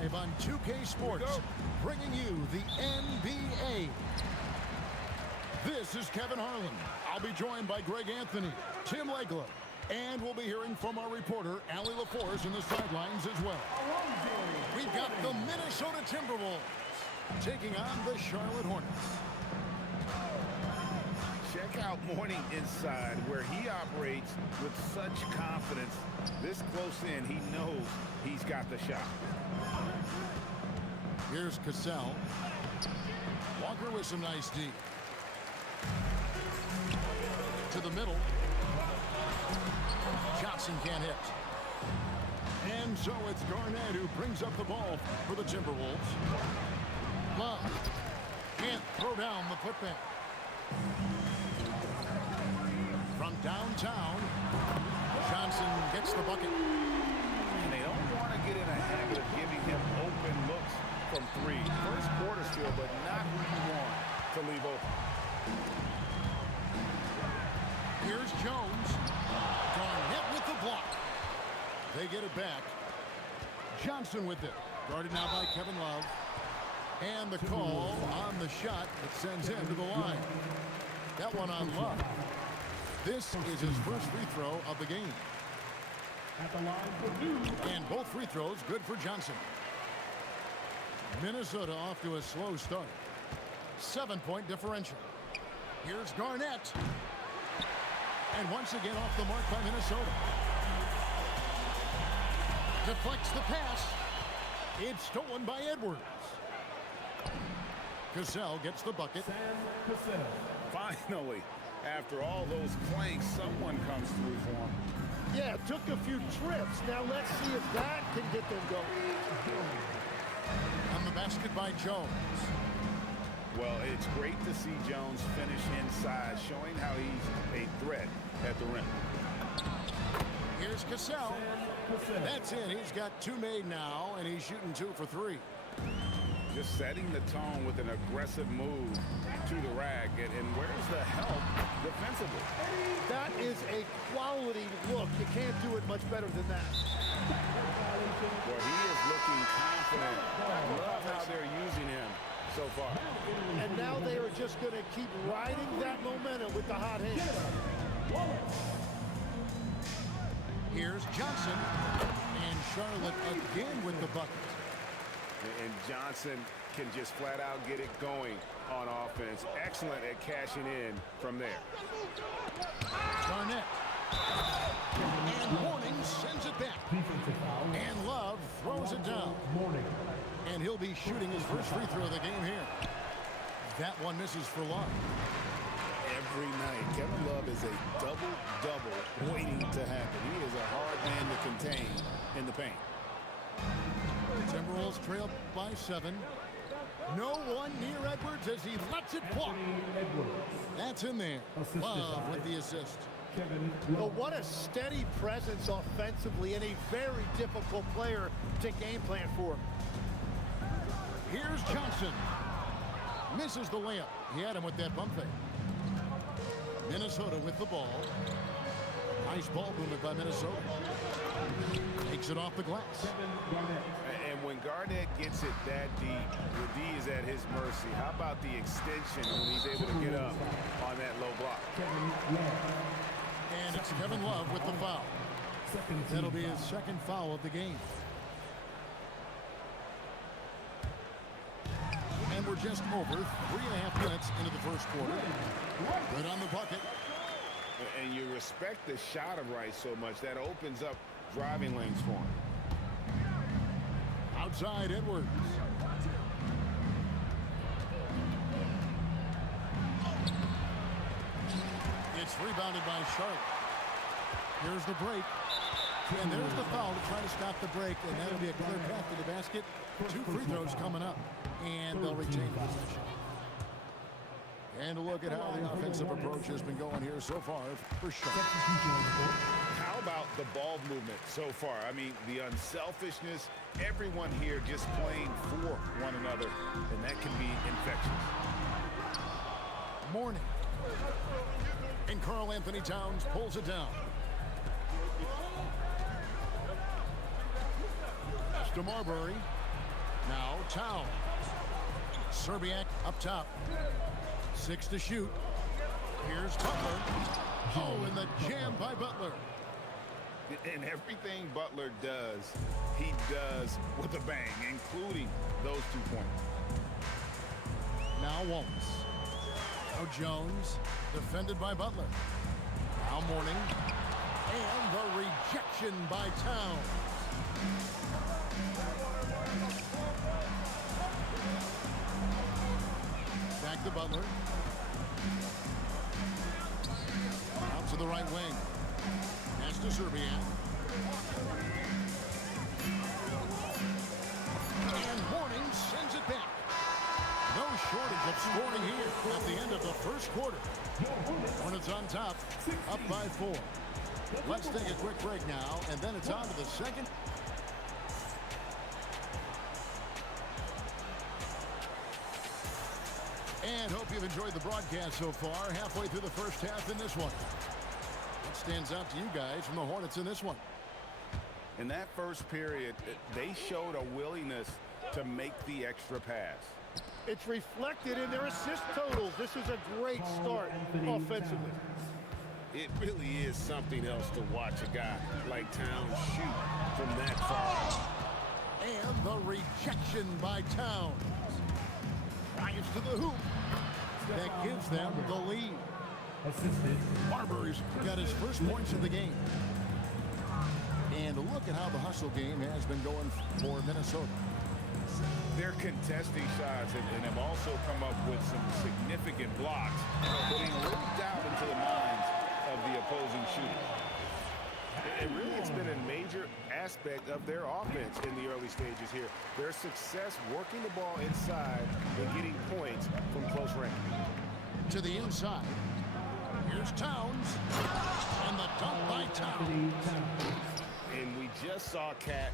live on 2K Sports, bringing you the NBA. This is Kevin Harlan. I'll be joined by Greg Anthony, Tim Legler, and we'll be hearing from our reporter, Allie LaForce, in the sidelines as well. We've got the Minnesota Timberwolves taking on the Charlotte Hornets. Check out Morning Inside, where he operates with such confidence. This close in, he knows he's got the shot. Here's Cassell. Walker with some nice D. To the middle. Johnson can't hit. And so it's Garnett who brings up the ball for the Timberwolves. Love can't throw down the putback. From downtown, Johnson gets the bucket. And they don't want to get in a habit of giving him open looks from three. First quarter still, but not who you want to leave open. Here's Jones. Garnett with the block. They get it back. Johnson with it. Guarded now by Kevin Love. And the call on the shot that sends him to the line. That one on Love. This is his first free throw of the game. And both free throws good for Johnson. Minnesota off to a slow start. 7-point differential. Here's Garnett. And once again off the mark by Minnesota. Deflects the pass. It's stolen by Edwards. Cassell gets the bucket. Finally, after all those planks, someone comes through for him. Yeah, it took a few trips. Now let's see if that can get them going. On the basket by Jones. Well, it's great to see Jones finish inside, showing how he's a threat at the rim. Here's Cassell. That's it. He's got two made now, and he's shooting 2 for 3. Just setting the tone with an aggressive move to the rack. And where's the help defensively? That is a quality look. You can't do it much better than that. Well, he is looking confident. I love how they're using him so far. And now they are just going to keep riding that momentum with the hot hands. Here's Johnson. And Charlotte again with the bucket. And Johnson can just flat out get it going on offense. Excellent at cashing in from there. Garnett. And Warning sends it back. And Love throws it down. And he'll be shooting his first free throw of the game here. That one misses for Love. Every night, Kevin Love is a double-double waiting to happen. He is a hard man to contain in the paint. Timberwolves trail by 7. No one near Edwards as he lets it fly. That's in there. Love with the assist. Well, what a steady presence offensively and a very difficult player to game plan for. Here's Johnson. Misses the layup. He had him with that bump fake. Minnesota with the ball. Nice ball movement by Minnesota. Takes it off the glass. And when Garnett gets it that deep, the D is at his mercy. How about the extension when he's able to get up on that low block? And it's Kevin Love with the foul. That'll be his second foul of the game. And we're just over 3.5 minutes into the first quarter. Good on the bucket. And you respect the shot of Rice so much. That opens up driving lanes for him. Outside Edwards. It's rebounded by Charlotte. Here's the break. And there's the foul to try to stop the break, and that'll be a clear path to the basket. 2 free throws coming up, and they'll retain possession. And a look at how the offensive approach has been going here so far for Charlotte. How about the ball movement so far? I mean, the unselfishness, everyone here just playing for one another, and that can be infectious. Morning. And Karl Anthony Towns pulls it down. To Marbury. Now Towns. Serbiak up top. 6 to shoot. Here's Butler. Oh, and the jam by Butler. And everything Butler does, he does with a bang, including those 2 points. Now Waltz. Now Jones, defended by Butler. Now Mourning. And the rejection by Towns. Back to Butler. Out to the right wing. Pass to Serbian. And Mourning sends it back. No shortage of scoring here at the end of the first quarter. Hornets on top, up by 4. Let's take a quick break now, and then it's on to the second. And hope you've enjoyed the broadcast so far. Halfway through the first half in this one. What stands out to you guys from the Hornets in this one? In that first period, they showed a willingness to make the extra pass. It's reflected in their assist totals. This is a great start offensively. It really is something else to watch a guy like Towns shoot from that far. And the rejection by Towns. Drives to the hoop. That gives them the lead. Barber's got his first points of the game. And look at how the hustle game has been going for Minnesota. They're contesting shots and have also come up with some significant blocks, putting a little doubt into the minds of the opposing shooter. And really, it's been a major aspect of their offense in the early stages here. Their success working the ball inside and getting points from close range. To the inside. Here's Towns. And the dunk by Towns. And we just saw Cat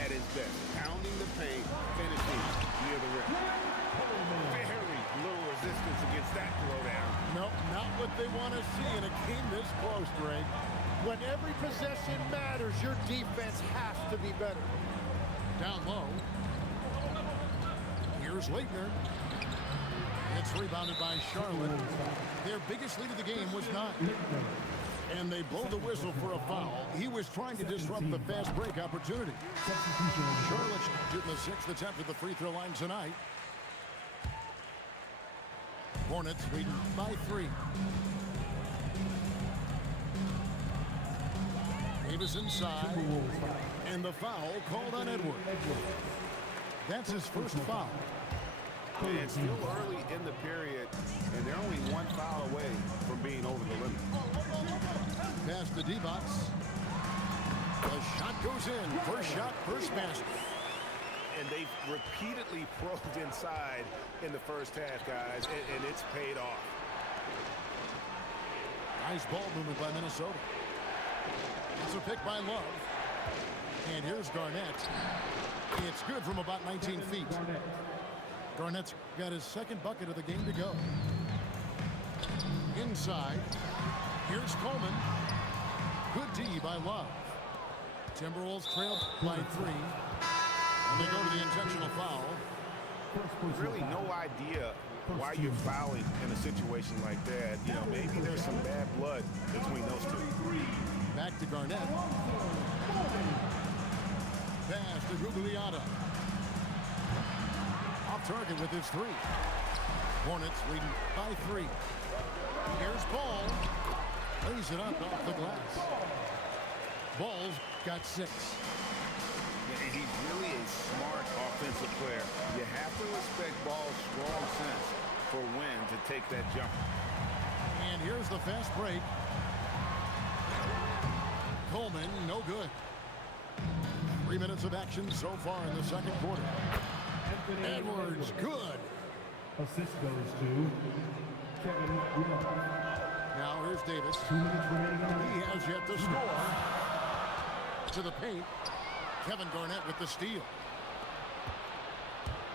at his best, pounding the paint, finishing near the rim. Very little resistance against that throwdown. No, not what they want to see in a game this close, Greg. When every possession matters, your defense has to be better. Down low. Here's Leitner. It's rebounded by Charlotte. Their biggest lead of the game was 9. And they blow the whistle for a foul. He was trying to disrupt the fast break opportunity. Charlotte shooting the 6th attempt at the free throw line tonight. Hornets leading by 3. Davis inside. And the foul called on Edwards. That's his first foul. And it's still early in the period, and they're only 1 foul away from being over the limit. Pass to D-Box. The shot goes in. First shot, first basket. And they've repeatedly probed inside in the first half, guys, and it's paid off. Nice ball movement by Minnesota. It's a pick by Love. And here's Garnett. It's good from about 19 feet. Garnett's got his second bucket of the game to go. Inside. Here's Coleman. Good D by Love. Timberwolves trail by 3. And they go to the intentional foul. Really no idea why you're fouling in a situation like that. You know, maybe there's some bad blood between those two. Back to Garnett. Pass to Gugliotta. Off target with his 3. Hornets leading by 3. Here's Ball. Lays it up off the glass. Ball's got 6. He's really a smart offensive player. You have to respect Ball's strong sense for when to take that jump. And here's the fast break. Coleman, no good. 3 minutes of action so far in the second quarter. Edwards, good. Assist goes to Kevin Love. Now here's Davis. 2 minutes remaining on He has yet to score. To the paint. Kevin Garnett with the steal.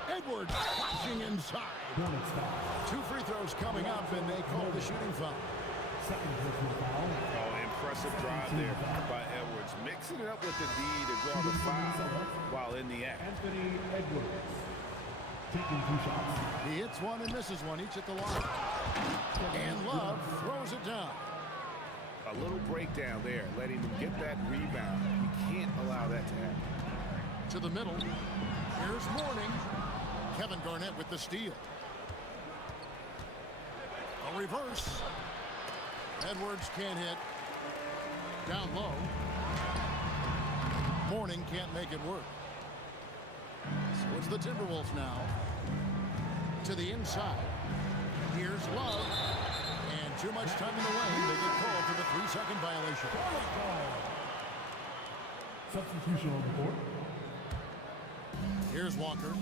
Edwards flashing inside. 2 free throws coming up, and they call the shooting foul. Second personal foul. Oh, impressive drive there by Edwards. Mixing it up with the D to draw the foul while in the act. Anthony Edwards. taking 2 shots. He hits one and misses one, each at the line. And Love throws it down. A little breakdown there, letting them get that rebound. You can't allow that to happen. To the middle. Here's Mourning. Kevin Garnett with the steal. A reverse. Edwards can't hit. Down low. Mourning can't make it work. So it's the Timberwolves now. To the inside. Here's Love. And too much time in the lane. They get called for the 3-second violation. Substitution on the court. Here's Walker.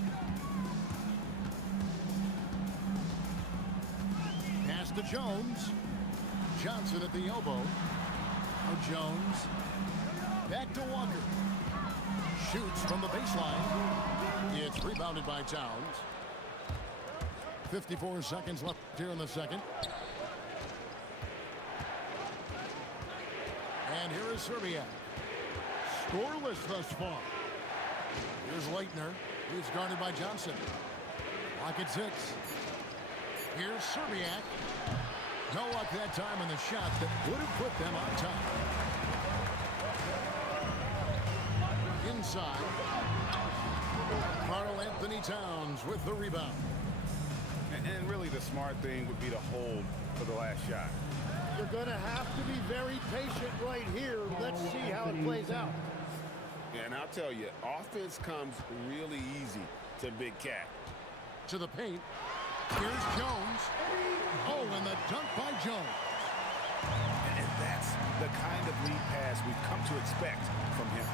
Pass to Jones. Johnson at the elbow. Oh, Jones. Back to Walker. Shoots from the baseline. It's rebounded by Towns. 54 seconds left here in the second. And here is Serbiak. Scoreless thus far. Here's Leitner. He's guarded by Johnson. Clock at 6. Here's Serbiak. No luck that time on the shot that would have put them on top. Inside. Karl Anthony Towns with the rebound. And really the smart thing would be to hold for the last shot. You're going to have to be very patient right here. Let's see how it plays out. And I'll tell you, offense comes really easy to Big Cat. To the paint. Here's Jones. Oh, and the dunk by Jones. And that's the kind of lead pass we've come to expect from him.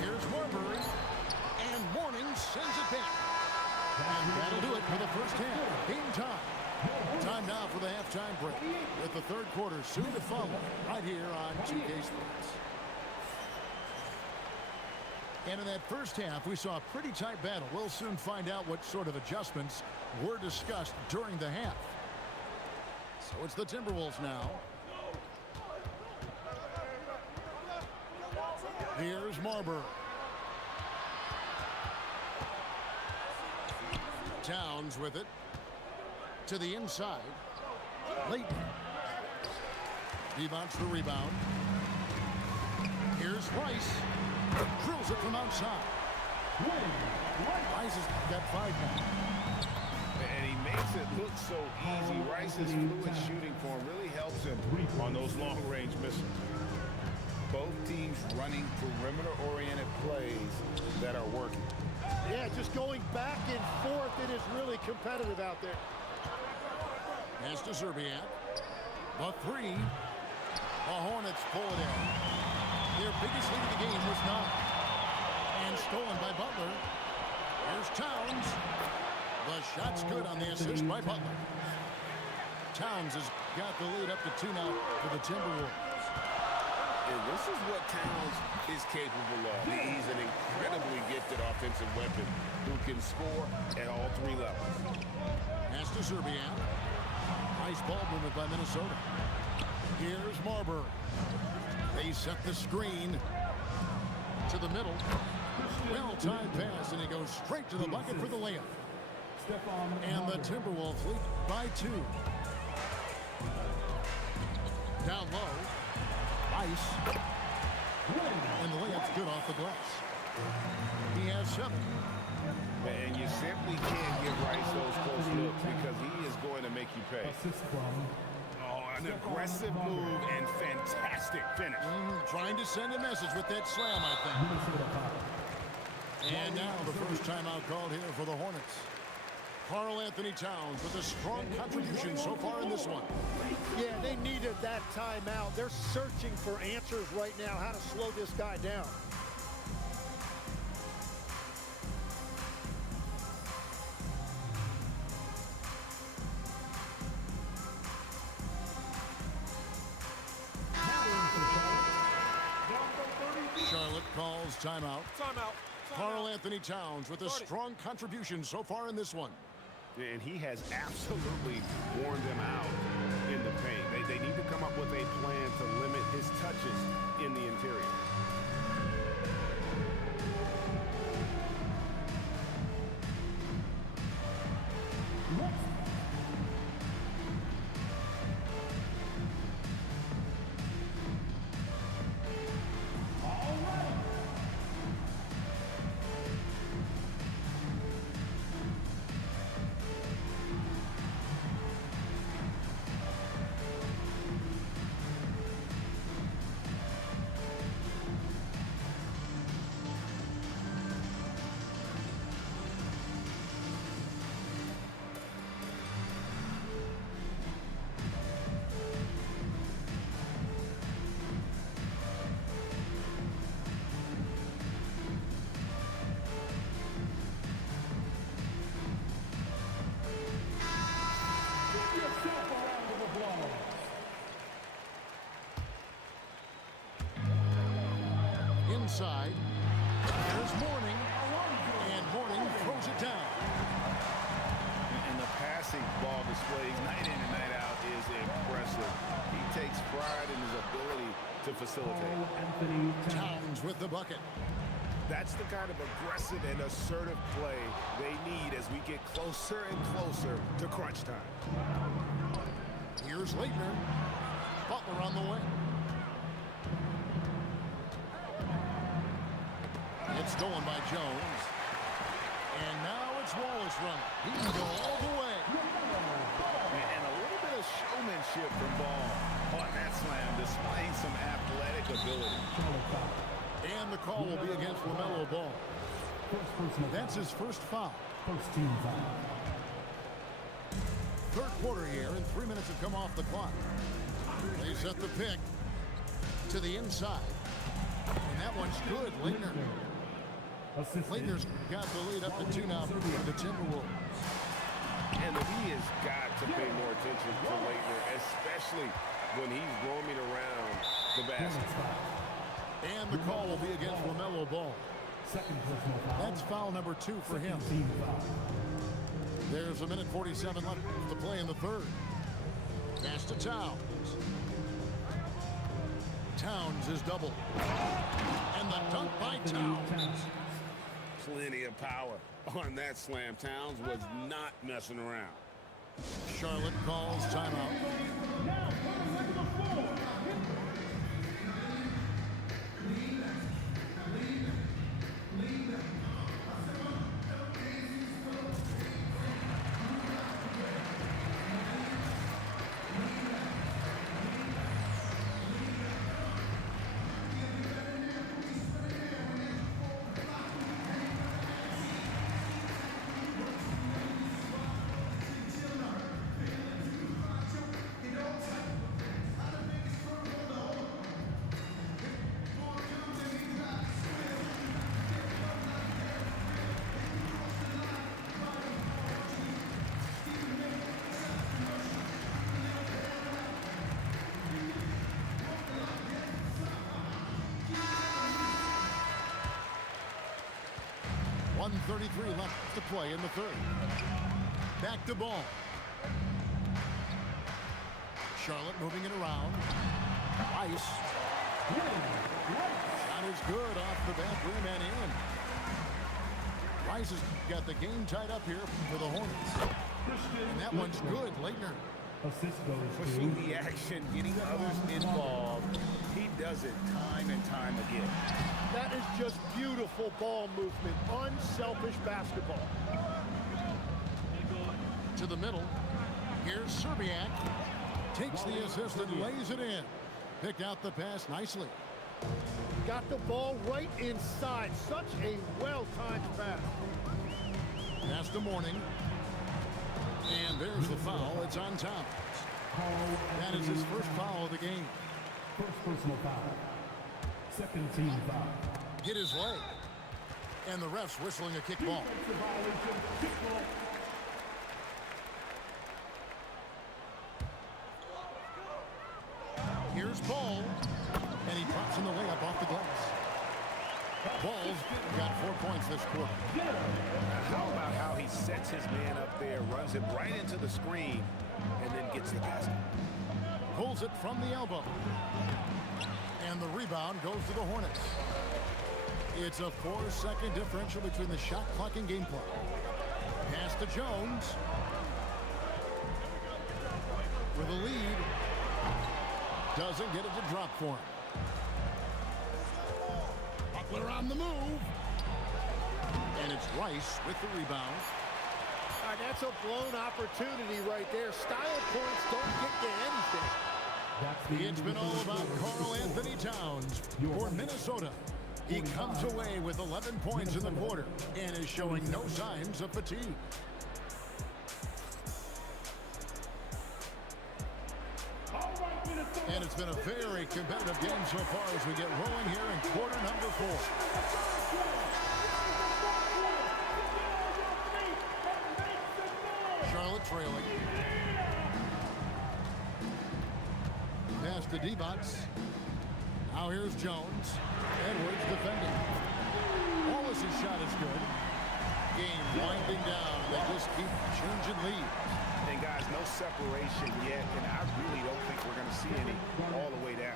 Here's Marbury. And Mourning sends it back. And that'll do it for the first half. Game time. Time now for the halftime break. With the third quarter soon to follow right here on 2K Sports. And in that first half, we saw a pretty tight battle. We'll soon find out what sort of adjustments were discussed during the half. So it's the Timberwolves now. Here's Marbury. Towns with it. To the inside. Leighton. Devon's the rebound. Here's Rice. Drills it from outside. Rice has got 5 now. And he makes it look so easy. Rice's fluid shooting form really helps him on those long-range missiles. Both teams running perimeter-oriented plays that are working. Yeah, just going back and forth. It is really competitive out there. Pass to Serbiak. The 3. The Hornets pull it in. Their biggest lead of the game was 9. And stolen by Butler. Here's Towns. The shot's good on the assist by Butler. Towns has got the lead up to 2 now for the Timberwolves. And this is what Towns is capable of. He's an incredibly gifted offensive weapon who can score at all 3 levels. Pass to Serbiak. Nice ball movement by Minnesota. Here's Marbury. They set the screen to the middle. Well-timed pass, and he goes straight to the bucket for the layup. And the Timberwolves lead by 2. Down low. Ice. And the layup's good off the glass. He has 7. And you simply can't give Rice those close looks because he is going to make you pay. Assist from Oh, an aggressive move and fantastic finish. Trying to send a message with that slam, I think. Minnesota foul. And now the first timeout called here for the Hornets. Karl Anthony Towns with a strong contribution so far in this one. Yeah, they needed that timeout. They're searching for answers right now, how to slow this guy down. Charlotte calls timeout. Karl Anthony Towns with a strong contribution so far in this one. And he has absolutely worn them out in the paint. They need to come up with a plan to limit his touches in the interior. inside. There's Mourning, and Mourning throws it down. And the passing ball displays night in and night out is impressive. He takes pride in his ability to facilitate. Towns with the bucket. That's the kind of aggressive and assertive play they need as we get closer and closer to crunch time. Here's Leitner. Butler on the way. It's stolen by Jones. And now it's Wallace running. He can go all the way. And a little bit of showmanship from Ball on that slam, displaying some athletic ability. And the call will be against LaMelo Ball. That's his first foul. First team foul. Third quarter here, and 3 minutes have come off the clock. They set the pick to the inside. And that one's good. Leitner. Leitner's got the lead up to 2 now for the Timberwolves. And he has got to pay more attention to Leitner, especially when he's roaming around the basket. And the call will be against LaMelo Ball. Second personal foul. That's foul number 2 for him. Team foul. There's 1:47 left to play in the third. Pass to Towns. Towns is doubled. And the dunk by Towns. Plenty of power on that slam. Towns was not messing around. Charlotte calls timeout. .33 left to play in the third. Back to Ball. Charlotte moving it around. Rice. Shot is good off the back rim and in. Rice has got the game tied up here for the Hornets. And that one's good. Leitner. Assist goes Pushing to the action, getting others involved. He does it time and time again. That is just beautiful ball movement, unselfish basketball. To the middle. Here's Serbiak. Takes the assist and lays it in. Picked out the pass nicely. Got the ball right inside. Such a well-timed pass. Pass to Mourning. And there's the foul. It's on Towns. That is his first foul of the game. first personal foul. Second team foul. Hit his leg. And the ref's whistling a kickball. Here's Ball. And he drops in the layup off the glass. Ball's got 4 points this quarter. How about how he sets his man up there, runs him right into the screen, and then gets the basket. Pulls it from the elbow. And the rebound goes to the Hornets. It's a 4-second differential between the shot clock and game clock. Pass to Jones. For the lead. Doesn't get it to drop for him. Butler on the move. And it's Rice with the rebound. That's a blown opportunity right there. Style points don't get you anything. It's been all about Karl Anthony Towns for Minnesota. He comes away with 11 points in the quarter and is showing no signs of fatigue. And it's been a very competitive game so far as we get rolling here in quarter number 4. Charlotte trailing. Pass to D-Bots. Now here's Jones. Edwards defending. Wallace's shot is good. Game winding down. They just keep changing leads. And guys, no separation yet, and I really don't think we're going to see any all the way down.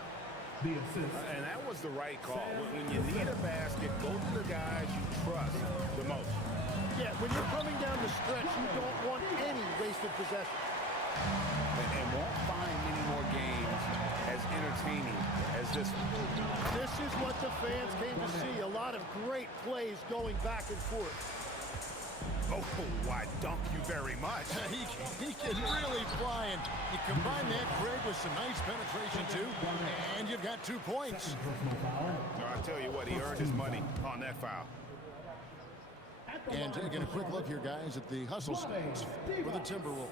The assist. And that was the right call. When you need a basket, go to the guys you trust the most. Yeah, when you're coming down the stretch, you don't want any wasted possession. And won't find many more games as entertaining as this one. This is what the fans came to see. A lot of great plays going back and forth. Oh, why, thank you very much. He can really fly, and you combine that, Greg, with some nice penetration, too, and you've got 2 points. Personal foul. No, I'll tell you what, he earned his money on that foul. And taking a quick look here, guys, at the hustle stats for the Timberwolves.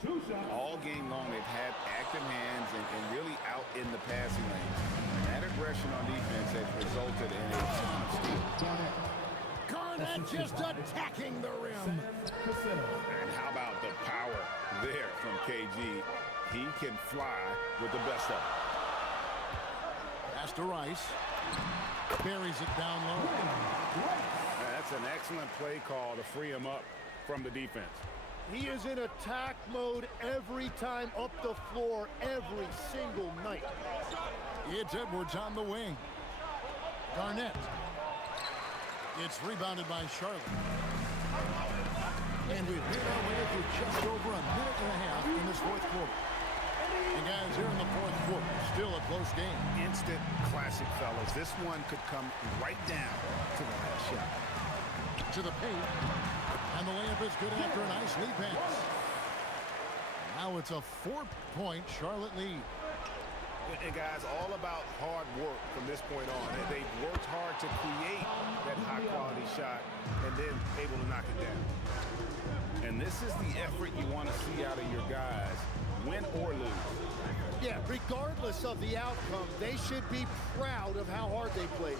2 shots. All game long, they've had active hands and really out in the passing lanes. And that aggression on defense has resulted in a ton of steals. Garnett just attacking the rim. And how about the power there from KG? He can fly with the best of them. Pass to Rice. Buries it down low. That's an excellent play call to free him up from the defense. He is in attack mode every time up the floor, every single night. It's Edwards on the wing. Garnett. It's rebounded by Charlotte. And we've made our way through just over a minute and a half in this 4th quarter. And guys, here in the 4th quarter, still a close game. Instant classic, fellas. This one could come right down to the last shot. To the paint. And the layup is good after a nice lead pass. Now it's a 4-point Charlotte lead. And guys, all about hard work from this point on. They've worked hard to create that high-quality shot and then able to knock it down. And this is the effort you want to see out of your guys, win or lose. Yeah, regardless of the outcome, they should be proud of how hard they played.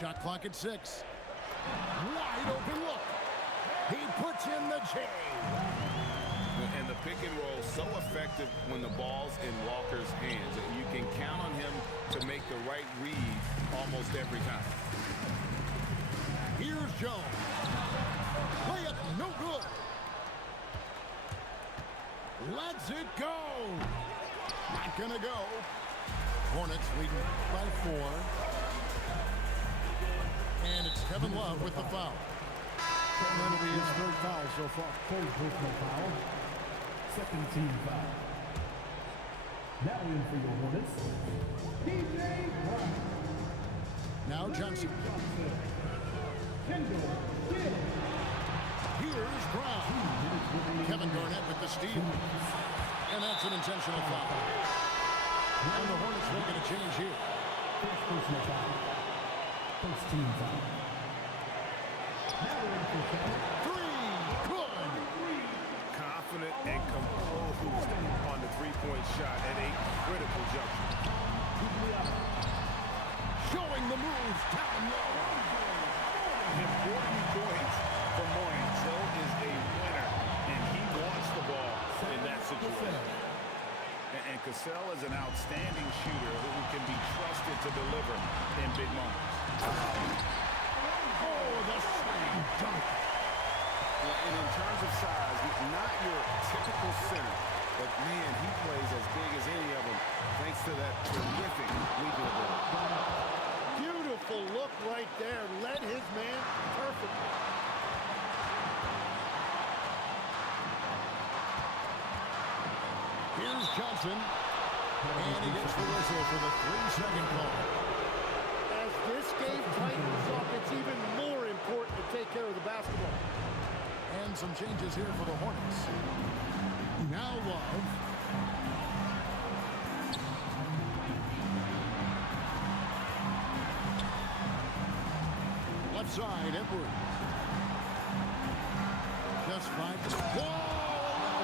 Shot clock at 6. Wide open look. He puts in the J. And the pick and roll so effective when the ball's in Walker's hands. You can count on him to make the right read almost every time. Here's Jones. Layup no good. Lets it go. Not gonna go. Hornets leading by 4. And it's Kevin Love with the foul. And that'll be his 3rd foul so far. 3rd personal foul. 2nd team foul. Now in for your Hornets, DJ Brown. Now Johnson. Kendall Gill. Here's Brown. Kevin Garnett with the steal. And that's an intentional foul. And the Hornets making a change here. 1st personal foul. 1st team foul. Now in for 3. Good. Confident and composed on the three-point shot at a critical juncture. Showing the moves down low. Important points for Moyne. So is a winner, and he wants the ball in that situation. And Cassell is an outstanding shooter who can be trusted to deliver in big moments. Oh, the slam dunk. And in terms of size, not your typical center, but man, he plays as big as any of them thanks to that terrific leaping ability. Beautiful look right there. Led his man perfectly. Here's Johnson. And he gets the whistle for the 3-second call. As this game tightens up, it's even more important to take care of the basketball. And some changes here for the Hornets. Now Love. Left side, Edwards. Just 5. Whoa!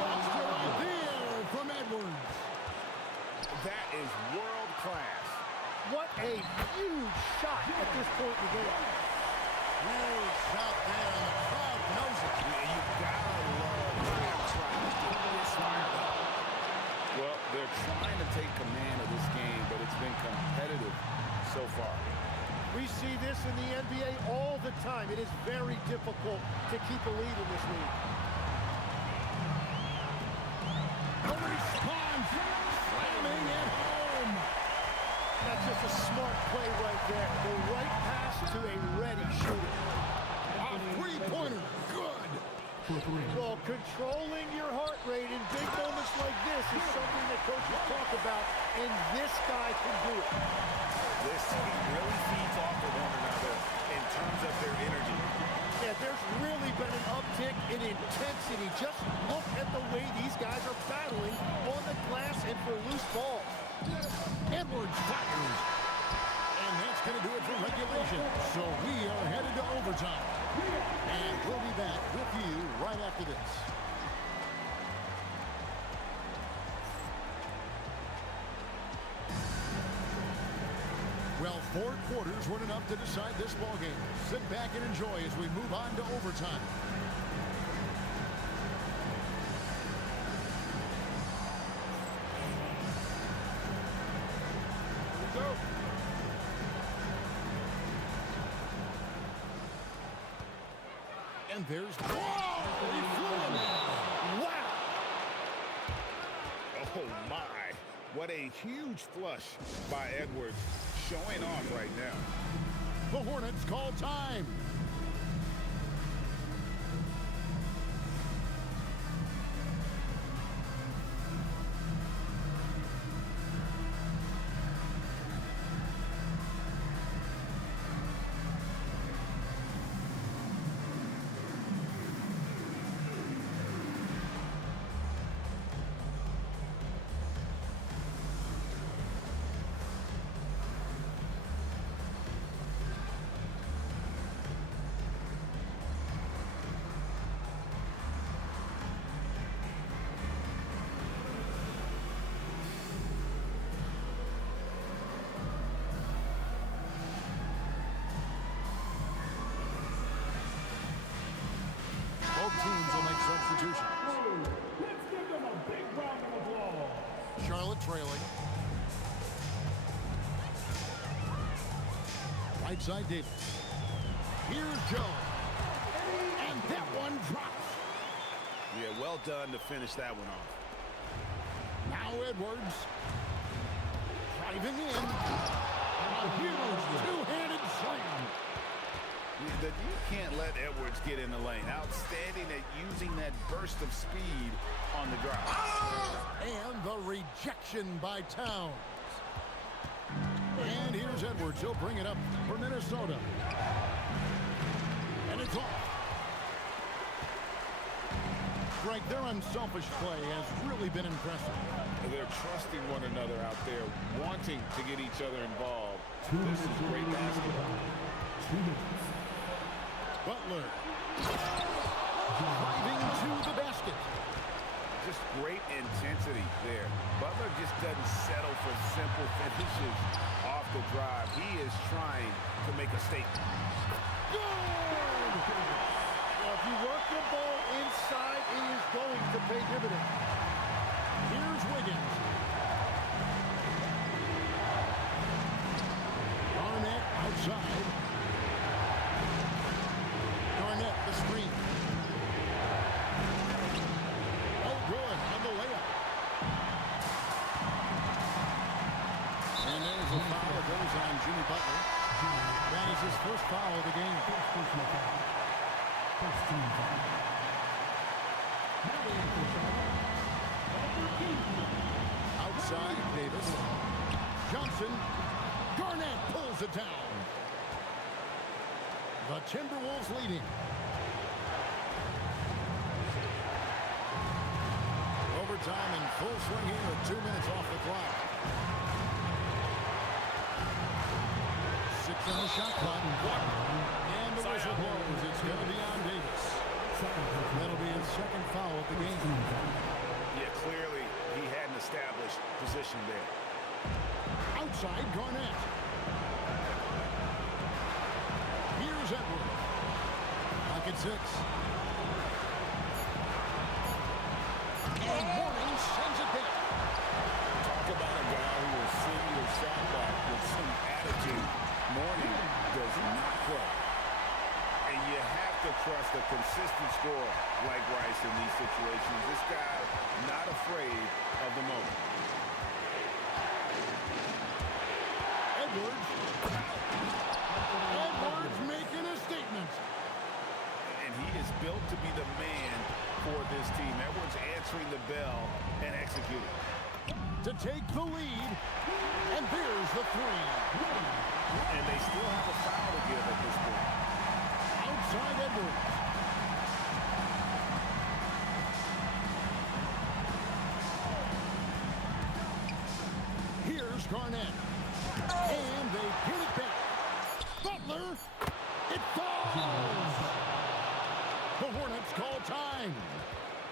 That's right there from Edwards. That is world class. What a huge shot at this point in the game. Huge shot there, and the crowd knows it. You gotta love how they're trying to get this fired up. Well, they're trying NBA all the time. It is very difficult to keep a lead in this league. The response, slamming it home. That's just a smart play right there. The right pass to a ready shooter. A three-pointer, good. Well, controlling your heart rate in big moments like this is something that coaches talk about, and this guy can do it. This team really feeds off of one another in terms of their energy. Yeah, there's really been an uptick in intensity. Just look at the way these guys are battling on the glass and for loose balls. Edwards fires. And that's going to do it for regulation. So we are headed to overtime. And we'll be back with you right after this. Well, 4 quarters weren't enough to decide this ballgame. Sit back and enjoy as we move on to overtime. Go. And there's... Whoa! He flew him. Wow! Oh, my. What a huge flush by Edwards, showing off right now. The Hornets call time. Both teams will make substitutions. Let's give them a big round of applause. Charlotte trailing. Right side Davis. Here's Joe. And that one drops. Yeah, well done to finish that one off. Now Edwards. Driving in. A huge two-handed slam. You can't let Edwards get in the lane. Outstanding at using that burst of speed on the drive. And the rejection by Towns. And here's Edwards. He'll bring it up for Minnesota. And it's off. Greg, their unselfish play has really been impressive. They're trusting one another out there, wanting to get each other involved. This is great basketball. 2 minutes. Butler. Driving to the basket. Just great intensity there. Butler just doesn't settle for simple finishes off the drive. He is trying to make a statement. Good! Well, if you work the ball inside, it is going to pay dividends. Here's Wiggins. Garnett outside. Garnett, the screen. Oh, good on the layup. And there's a foul that goes on Jimmy Butler. That is his first foul of the game. First team foul. Now in for Charlotte. Outside, Davis. Johnson. Garnett pulls it down. The Timberwolves leading. Overtime in full swing here with 2 minutes off the clock. 6 on the shot clock. And the whistle blows. It's going to be on Davis. That'll be his second foul of the game. Yeah, clearly he had an established position there. Outside, Garnett. Here's Edwards. Pocket 6. And Mourning sends it back. Talk about a guy who will send your shot back with some attitude. Mourning does not quite. And you have to trust a consistent scorer like Rice in these situations. This guy not afraid of the moment. Edwards making a statement. And he is built to be the man for this team. Edwards answering the bell and executing. To take the lead, and there's the three. And they still have a foul to give at this point. Outside Edwards. Here's Garnett. And they get it back. Butler. It falls. The Hornets call time.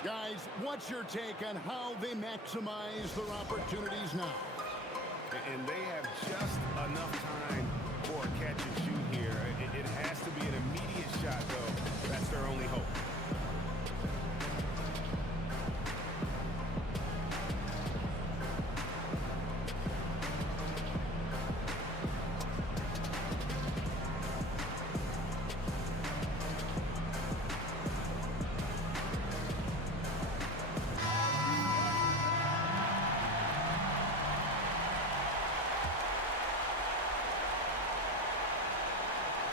Guys, what's your take on how they maximize their opportunities now? And they have just enough time for a catch and shoot here. It has to be an immediate shot, though. That's their only hope.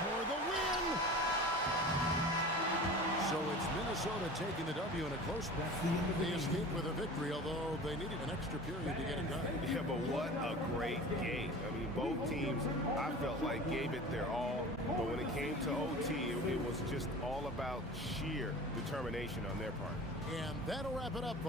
For the win! So it's Minnesota taking the W in a close one. They escaped with a victory, although they needed an extra period to get it done. Yeah, but what a great game. I mean, both teams, I felt like, gave it their all. But when it came to OT, it was just all about sheer determination on their part. And that'll wrap it up.